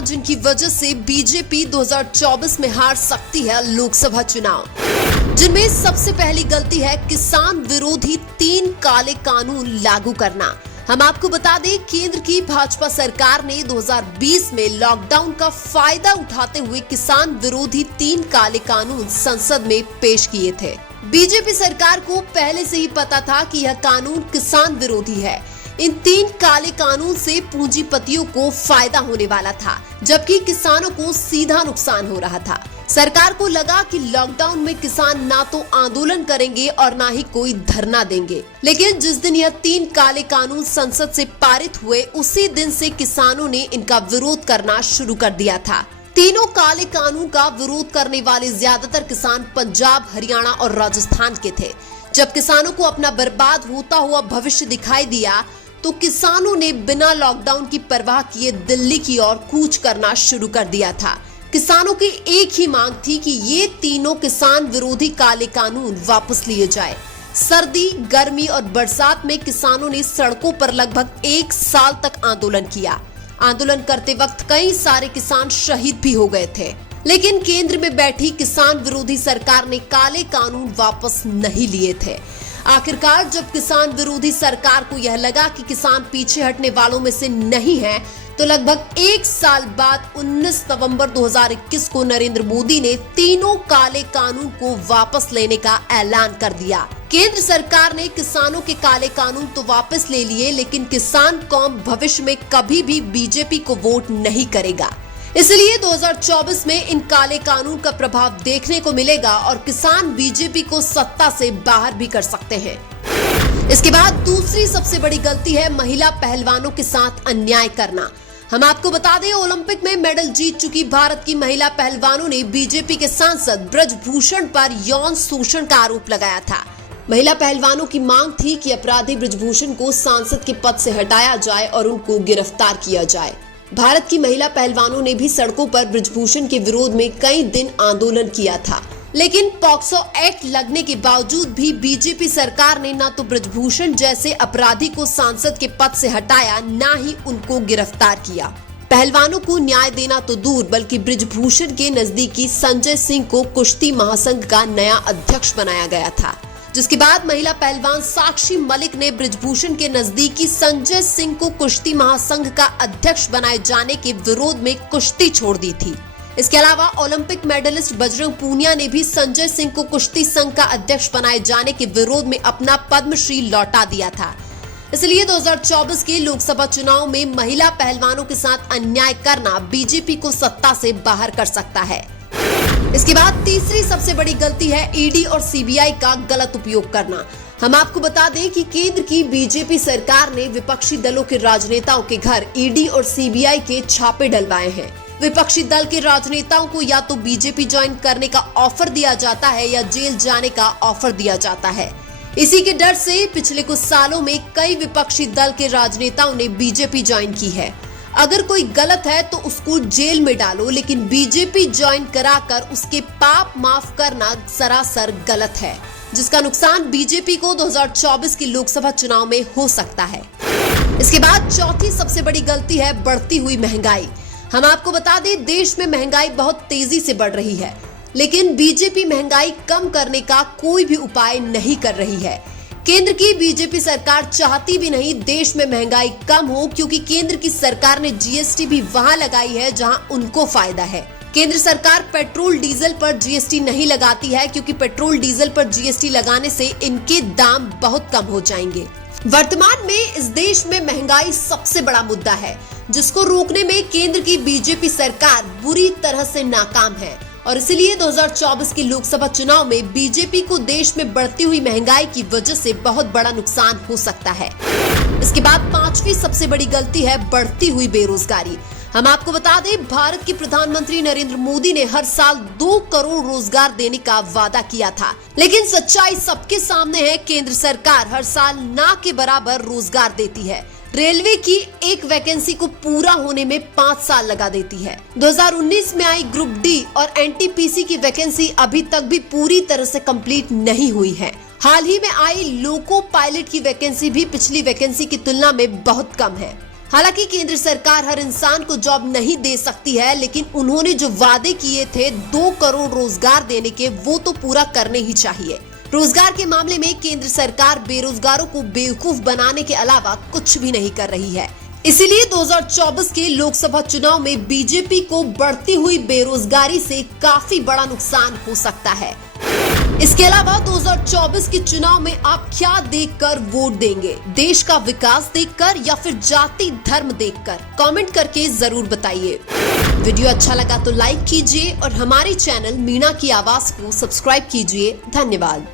जिनकी वजह से बीजेपी 2024 में हार सकती है लोकसभा चुनाव, जिनमें सबसे पहली गलती है किसान विरोधी 3 काले कानून लागू करना। हम आपको बता दें, केंद्र की भाजपा सरकार ने 2020 में लॉकडाउन का फायदा उठाते हुए किसान विरोधी 3 काले कानून संसद में पेश किए थे। बीजेपी सरकार को पहले से ही पता था कि यह कानून किसान विरोधी है। इन 3 काले कानून से पूंजीपतियों को फायदा होने वाला था, जबकि किसानों को सीधा नुकसान हो रहा था। सरकार को लगा कि लॉकडाउन में किसान ना तो आंदोलन करेंगे और ना ही कोई धरना देंगे, लेकिन जिस दिन यह 3 काले कानून संसद से पारित हुए, उसी दिन से किसानों ने इनका विरोध करना शुरू कर दिया था। तीनों काले कानून का विरोध करने वाले ज्यादातर किसान पंजाब, हरियाणा और राजस्थान के थे। जब किसानों को अपना बर्बाद होता हुआ भविष्य दिखाई दिया, तो किसानों ने बिना लॉकडाउन की परवाह किए दिल्ली की ओर कूच करना शुरू कर दिया था। किसानों की एक ही मांग थी कि ये तीनों किसान विरोधी काले कानून वापस लिए जाए। सर्दी, गर्मी और बरसात में किसानों ने सड़कों पर लगभग 1 साल तक आंदोलन किया। आंदोलन करते वक्त कई सारे किसान शहीद भी हो गए थे, लेकिन केंद्र में बैठी किसान विरोधी सरकार ने काले कानून वापस नहीं लिए थे। आखिरकार जब किसान विरोधी सरकार को यह लगा कि किसान पीछे हटने वालों में से नहीं है, तो लगभग 1 साल बाद 19 नवंबर 2021 को नरेंद्र मोदी ने तीनों काले कानून को वापस लेने का ऐलान कर दिया। केंद्र सरकार ने किसानों के काले कानून तो वापस ले लिए, लेकिन किसान कौम भविष्य में कभी भी बीजेपी को वोट नहीं करेगा। इसलिए 2024 में इन काले कानून का प्रभाव देखने को मिलेगा और किसान बीजेपी को सत्ता से बाहर भी कर सकते हैं। इसके बाद दूसरी सबसे बड़ी गलती है महिला पहलवानों के साथ अन्याय करना। हम आपको बता दें, ओलंपिक में मेडल जीत चुकी भारत की महिला पहलवानों ने बीजेपी के सांसद ब्रजभूषण पर यौन शोषण का आरोप लगाया था। महिला पहलवानों की मांग थी कि अपराधी ब्रजभूषण को सांसद के पद से हटाया जाए और उनको गिरफ्तार किया जाए। भारत की महिला पहलवानों ने भी सड़कों पर ब्रजभूषण के विरोध में कई दिन आंदोलन किया था, लेकिन पॉक्सो एक्ट लगने के बावजूद भी बीजेपी सरकार ने न तो ब्रजभूषण जैसे अपराधी को सांसद के पद से हटाया, न ही उनको गिरफ्तार किया। पहलवानों को न्याय देना तो दूर, बल्कि ब्रजभूषण के नजदीकी संजय सिंह को कुश्ती महासंघ का नया अध्यक्ष बनाया गया था, जिसके बाद महिला पहलवान साक्षी मलिक ने ब्रजभूषण के नजदीकी संजय सिंह को कुश्ती महासंघ का अध्यक्ष बनाए जाने के विरोध में कुश्ती छोड़ दी थी। इसके अलावा ओलंपिक मेडलिस्ट बजरंग पूनिया ने भी संजय सिंह को कुश्ती संघ का अध्यक्ष बनाए जाने के विरोध में अपना पद्मश्री लौटा दिया था। इसलिए 2024 के लोकसभा चुनाव में महिला पहलवानों के साथ अन्याय करना बीजेपी को सत्ता से बाहर कर सकता है। इसके बाद तीसरी सबसे बड़ी गलती है ईडी और सीबीआई का गलत उपयोग करना। हम आपको बता दें कि केंद्र की बीजेपी सरकार ने विपक्षी दलों के राजनेताओं के घर ईडी और सीबीआई के छापे डलवाए हैं। विपक्षी दल के राजनेताओं को या तो बीजेपी ज्वाइन करने का ऑफर दिया जाता है या जेल जाने का ऑफर दिया जाता है। इसी के डर से पिछले कुछ सालों में कई विपक्षी दल के राजनेताओं ने बीजेपी ज्वाइन की है। अगर कोई गलत है तो उसको जेल में डालो, लेकिन बीजेपी ज्वाइन कराकर उसके पाप माफ करना सरासर गलत है, जिसका नुकसान बीजेपी को 2024 के लोकसभा चुनाव में हो सकता है। इसके बाद चौथी सबसे बड़ी गलती है बढ़ती हुई महंगाई। हम आपको बता दें, देश में महंगाई बहुत तेजी से बढ़ रही है, लेकिन बीजेपी महंगाई कम करने का कोई भी उपाय नहीं कर रही है। केंद्र की बीजेपी सरकार चाहती भी नहीं देश में महंगाई कम हो, क्योंकि केंद्र की सरकार ने जीएसटी भी वहां लगाई है जहां उनको फायदा है। केंद्र सरकार पेट्रोल डीजल पर जीएसटी नहीं लगाती है, क्योंकि पेट्रोल डीजल पर जीएसटी लगाने से इनके दाम बहुत कम हो जाएंगे। वर्तमान में इस देश में महंगाई सबसे बड़ा मुद्दा है, जिसको रोकने में केंद्र की बीजेपी सरकार बुरी तरह से नाकाम है और इसलिए 2024 के लोकसभा चुनाव में बीजेपी को देश में बढ़ती हुई महंगाई की वजह से बहुत बड़ा नुकसान हो सकता है। इसके बाद पांचवी सबसे बड़ी गलती है बढ़ती हुई बेरोजगारी। हम आपको बता दें, भारत के प्रधानमंत्री नरेंद्र मोदी ने हर साल 2 करोड़ रोजगार देने का वादा किया था, लेकिन सच्चाई सबके सामने है। केंद्र सरकार हर साल ना के बराबर रोजगार देती है। रेलवे की एक वैकेंसी को पूरा होने में 5 साल लगा देती है। 2019 में आई ग्रुप डी और एनटीपीसी की वैकेंसी अभी तक भी पूरी तरह से कंप्लीट नहीं हुई है। हाल ही में आई लोको पायलट की वैकेंसी भी पिछली वैकेंसी की तुलना में बहुत कम है। हालांकि केंद्र सरकार हर इंसान को जॉब नहीं दे सकती है, लेकिन उन्होंने जो वादे किए थे 2 करोड़ रोजगार देने के, वो तो पूरा करने ही चाहिए। रोजगार के मामले में केंद्र सरकार बेरोजगारों को बेवकूफ बनाने के अलावा कुछ भी नहीं कर रही है। इसीलिए 2024 के लोकसभा चुनाव में बीजेपी को बढ़ती हुई बेरोजगारी से काफी बड़ा नुकसान हो सकता है। इसके अलावा 2024 के चुनाव में आप क्या देखकर वोट देंगे? देश का विकास देखकर या फिर जाति धर्म देखकर? कमेंट करके जरूर बताइए। वीडियो अच्छा लगा तो लाइक कीजिए और हमारे चैनल मीणा की आवाज को सब्सक्राइब कीजिए। धन्यवाद।